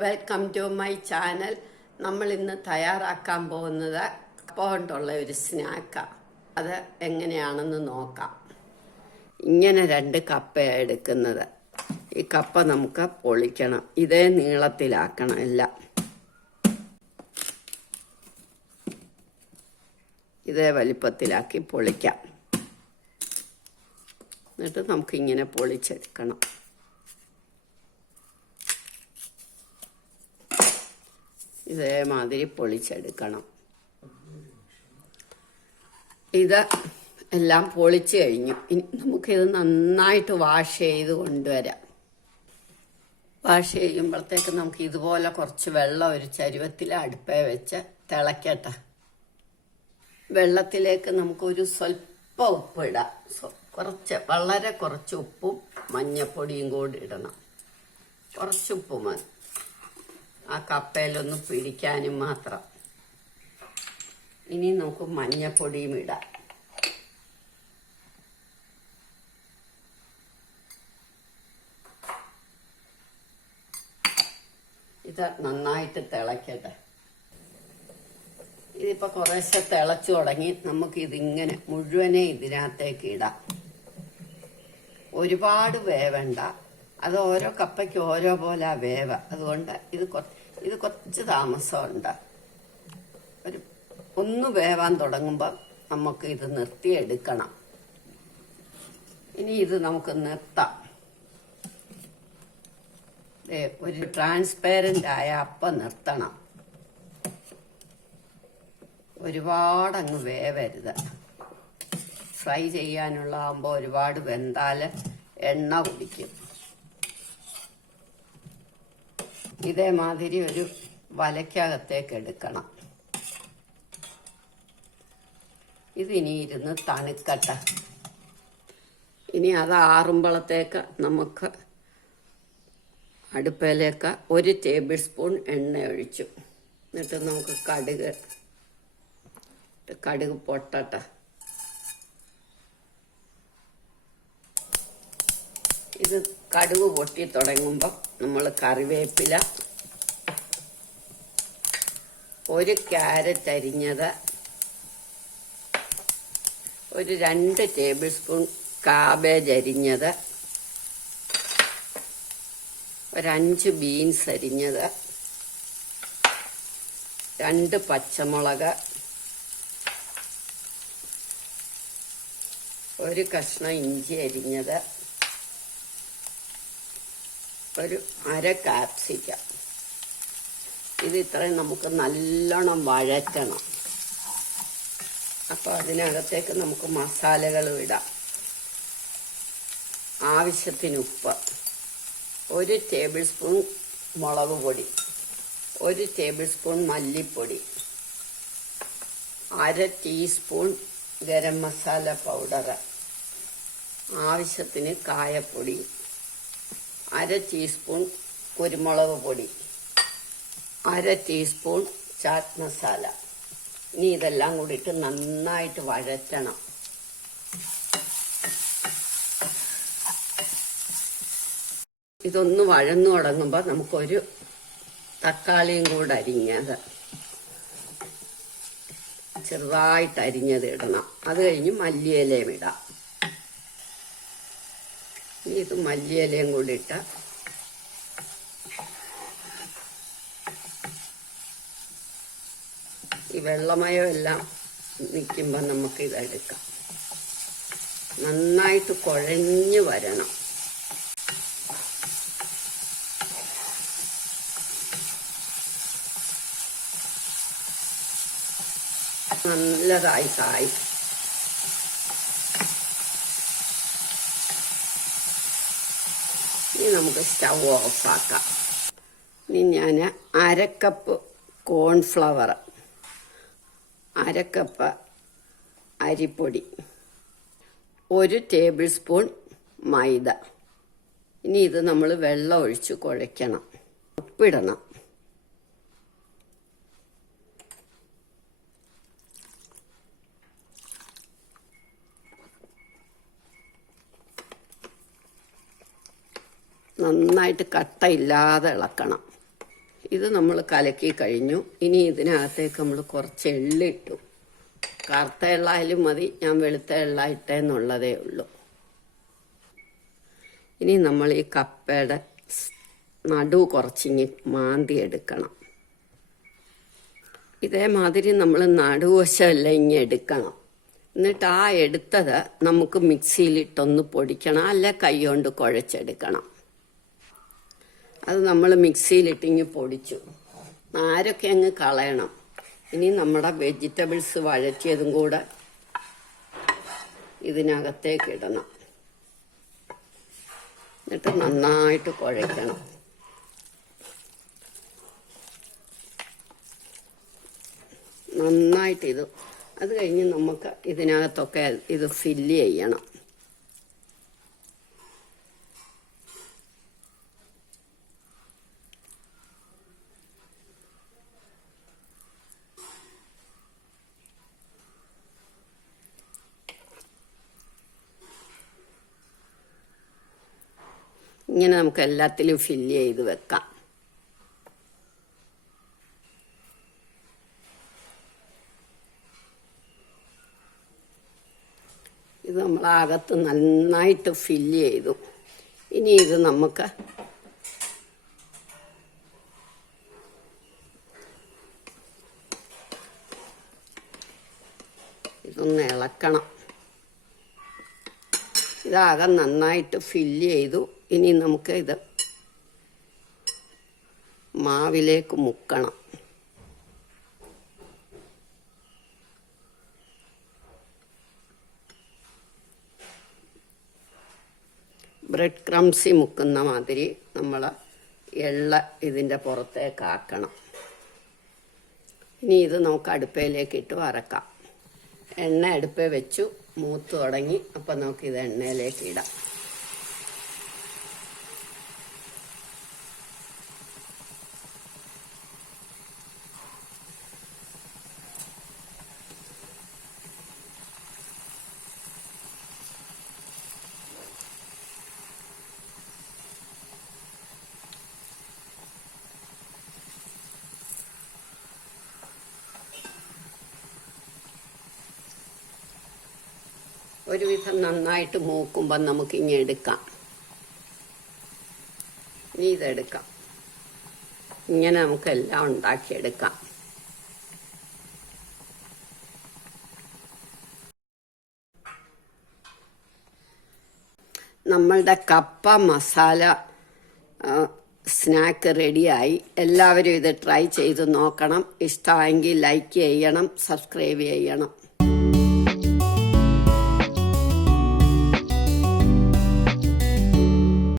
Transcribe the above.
Welcome to my channel. നമ്മൾ ഇന്ന് തയ്യാറാക്കാൻ പോകുന്നത് കപ്പ കൊണ്ടുള്ള ഒരു സ്നാക്കാണ്. അത് എങ്ങനെയാണെന്ന് നോക്കാം. ഇങ്ങനെ 2 കപ്പയാണ് എടുക്കുന്നത്. ഈ കപ്പ നമുക്ക് പൊളിക്കണം. ഇതേ നീളത്തിലാക്കണം എല്ലാം. ഇതേ വലിപ്പത്തിലാക്കി പൊളിക്കാം. എന്നിട്ട് നമുക്കിങ്ങനെ പൊളിച്ചെടുക്കണം. ഇതേമാതിരി പൊളിച്ചെടുക്കണം. ഇത് എല്ലാം പൊളിച്ച് കഴിഞ്ഞു. ഇനി നമുക്കിത് നന്നായിട്ട് വാഷ് ചെയ്ത് കൊണ്ടുവരാം. വാഷ് ചെയ്യുമ്പോഴത്തേക്ക് നമുക്ക് ഇതുപോലെ കുറച്ച് വെള്ളം ഒരു ചരുവത്തിൽ അടുപ്പേ വെച്ച് തിളക്കട്ടെ. വെള്ളത്തിലേക്ക് നമുക്കൊരു സ്വല്പം ഉപ്പിടാം. വളരെ കുറച്ച് ഉപ്പും മഞ്ഞപ്പൊടിയും കൂടി ഇടണം. കുറച്ച് ഉപ്പ് മതി, ആ കപ്പയിലൊന്ന് പിടിക്കാനും മാത്രം. ഇനി നമുക്ക് മഞ്ഞപ്പൊടിയും ഇടാം. ഇത് നന്നായിട്ട് തിളക്കട്ടെ. ഇതിപ്പോൾ കുറേശ്ശെ തിളച്ചു തുടങ്ങി. നമുക്കിതിങ്ങനെ മുഴുവനെ ഇതിനകത്തേക്ക് ഇടാം. ഒരുപാട് വേവണ്ട. അത് ഓരോ കപ്പയ്ക്ക് ഓരോ പോലെ വേവ്. അതുകൊണ്ട് ഇത് കുറച്ച് താമസമുണ്ട്. ഒന്ന് വേവാൻ തുടങ്ങുമ്പോൾ നമുക്ക് ഇത് നിർത്തിയെടുക്കണം. ഇനി ഇത് നമുക്ക് നിർത്താം. ഒരു ട്രാൻസ്പെറൻ്റ് ആയ അപ്പം നിർത്തണം. ഒരുപാടങ്ങ് വേവരുത്. ഫ്രൈ ചെയ്യാനുള്ളതാകുമ്പോൾ ഒരുപാട് വെന്താൽ എണ്ണ കുടിക്കും. ഇതേമാതിരി ഒരു വലയ്ക്കകത്തേക്ക് എടുക്കണം. ഇതിനി ഇരുന്ന് തണുക്കട്ടെ. ഇനി അത് ആറുമ്പോഴത്തേക്ക് നമുക്ക് അടുപ്പിലേക്ക് 1 ടേബിൾ സ്പൂൺ എണ്ണ ഒഴിച്ചു. എന്നിട്ട് നമുക്ക് കടുക് പൊട്ടട്ടെ. ഇത് കടുക് പൊട്ടി തുടങ്ങുമ്പോൾ നമ്മൾ കറിവേപ്പില, 1 ക്യാരറ്റ് അരിഞ്ഞത്, ഒരു 2 ടേബിൾ സ്പൂൺ കാബേജ് അരിഞ്ഞത്, ഒരു 5 ബീൻസ് അരിഞ്ഞത്, 2 പച്ചമുളക്, 1 കഷ്ണം ഇഞ്ചി അരിഞ്ഞത്, ഒരു 1/2 കാപ്സിക്കം. ഇത് ഇത്രയും നമുക്ക് നല്ലോണം വഴറ്റണം. അപ്പോൾ അതിനകത്തേക്ക് നമുക്ക് മസാലകളും ഇടാം. ആവശ്യത്തിന് ഉപ്പ്, 1 ടേബിൾ സ്പൂൺ മുളക് പൊടി, 1 ടേബിൾ സ്പൂൺ മല്ലിപ്പൊടി, 1/2 ടീസ്പൂൺ ഗരം മസാല പൗഡർ, ആവശ്യത്തിന് കായപ്പൊടി, 1/2 ടീസ്പൂൺ കുരുമുളക് പൊടി, 1/2 ടീസ്പൂൺ ചാറ്റ് മസാല. ഇനി ഇതെല്ലാം കൂടിയിട്ട് നന്നായിട്ട് വഴറ്റണം. ഇതൊന്ന് വഴന്നു തുടങ്ങുമ്പോൾ നമുക്കൊരു തക്കാളിയും കൂടെ അരിഞ്ഞത് ചെറുതായിട്ട് അരിഞ്ഞത് ഇടണം. അത് കഴിഞ്ഞ് മല്ലിയിലയും ഇടാം. ഇനി ഇത് മല്ലിയിലയും കൂടി ഇട്ട് ഈ വെള്ളമയം എല്ലാം നിൽക്കുമ്പോൾ നമുക്കിതെടുക്കാം. നന്നായിട്ട് കുഴഞ്ഞ് വരണം. നല്ലതായി കായ്. ഇനി നമുക്ക് സ്റ്റൗ ഓഫാക്കാം. ഇനി ഞാൻ 1/2 കപ്പ് കോൺഫ്ലവർ, 1/2 കപ്പ് അരിപ്പൊടി, 1 ടേബിൾ സ്പൂൺ മൈദ. ഇനി ഇത് നമ്മൾ വെള്ളം ഒഴിച്ച് കുഴയ്ക്കണം. ഉപ്പിടണം. നന്നായിട്ട് കട്ടയില്ലാതെ ഇളക്കണം. ഇത് നമ്മൾ കലക്കി കഴിഞ്ഞു. ഇനി ഇതിനകത്തേക്ക് നമ്മൾ കുറച്ച് എള്ളിട്ടു. കറുത്ത എള്ളായാലും മതി, ഞാൻ വെളുത്ത എള്ള ഇട്ടെന്നുള്ളതേ ഉള്ളൂ. ഇനി നമ്മൾ ഈ കപ്പയുടെ നടു കുറച്ചിങ്ങി മാന്തി എടുക്കണം. ഇതേമാതിരി നമ്മൾ നടുവശമെല്ലാം ഇങ്ങ് എടുക്കണം. എന്നിട്ട് ആ എടുത്തത് നമുക്ക് മിക്സിയിലിട്ടൊന്ന് പൊടിക്കണം, അല്ല കൈ കൊണ്ട് കുഴച്ചെടുക്കണം. അത് നമ്മൾ മിക്സിയിലിട്ടിങ്ങ് പൊടിച്ചു. നാരൊക്കെ അങ്ങ് കളയണം. ഇനി നമ്മുടെ വെജിറ്റബിൾസ് വഴറ്റിയതും കൂടെ ഇതിനകത്തേക്ക് ഇടണം. എന്നിട്ട് നന്നായിട്ട് കുഴയ്ക്കണം. നന്നായിട്ട് അത് കഴിഞ്ഞ് നമുക്ക് ഇതിനകത്തൊക്കെ ഇത് ഫില്ല് ചെയ്യണം. ഇങ്ങനെ നമുക്ക് എല്ലാത്തിലും ഫില്ല് ചെയ്ത് വെക്കാം. ഇത് നമ്മളകത്ത് നന്നായിട്ട് ഫില്ല് ചെയ്തു. ഇനി ഇത് നമുക്ക് ഇതൊന്ന് ഇളക്കണം. ഇതാകെ നന്നായിട്ട് ഫില്ല് ചെയ്തു. ഇനി നമുക്ക് ഇത് മാവിലേക്ക് മുക്കണം. ബ്രെഡ് ക്രംസി മുക്കുന്ന മാതിരി നമ്മൾ എള്ള ഇതിൻ്റെ പുറത്തേക്ക് ആക്കണം. ഇനി ഇത് നമുക്ക് അടുപ്പയിലേക്ക് ഇട്ട് വറക്കാം. എണ്ണ അടുപ്പേ വെച്ചു, മൂത്ത് തുടങ്ങി. അപ്പം നമുക്കിത് എണ്ണയിലേക്ക് ഇടാം. ഒരുവിധം നന്നായിട്ട് മൂക്കുമ്പോൾ നമുക്കിങ്ങനെ എടുക്കാം. ഇനി ഇതെടുക്കാം. ഇങ്ങനെ നമുക്കെല്ലാം ഉണ്ടാക്കിയെടുക്കാം. നമ്മളുടെ കപ്പ മസാല സ്നാക്ക് റെഡിയായി. എല്ലാവരും ഇത് ട്രൈ ചെയ്ത് നോക്കണം. ഇഷ്ടമായെങ്കിൽ ലൈക്ക് ചെയ്യണം, സബ്സ്ക്രൈബ് ചെയ്യണം.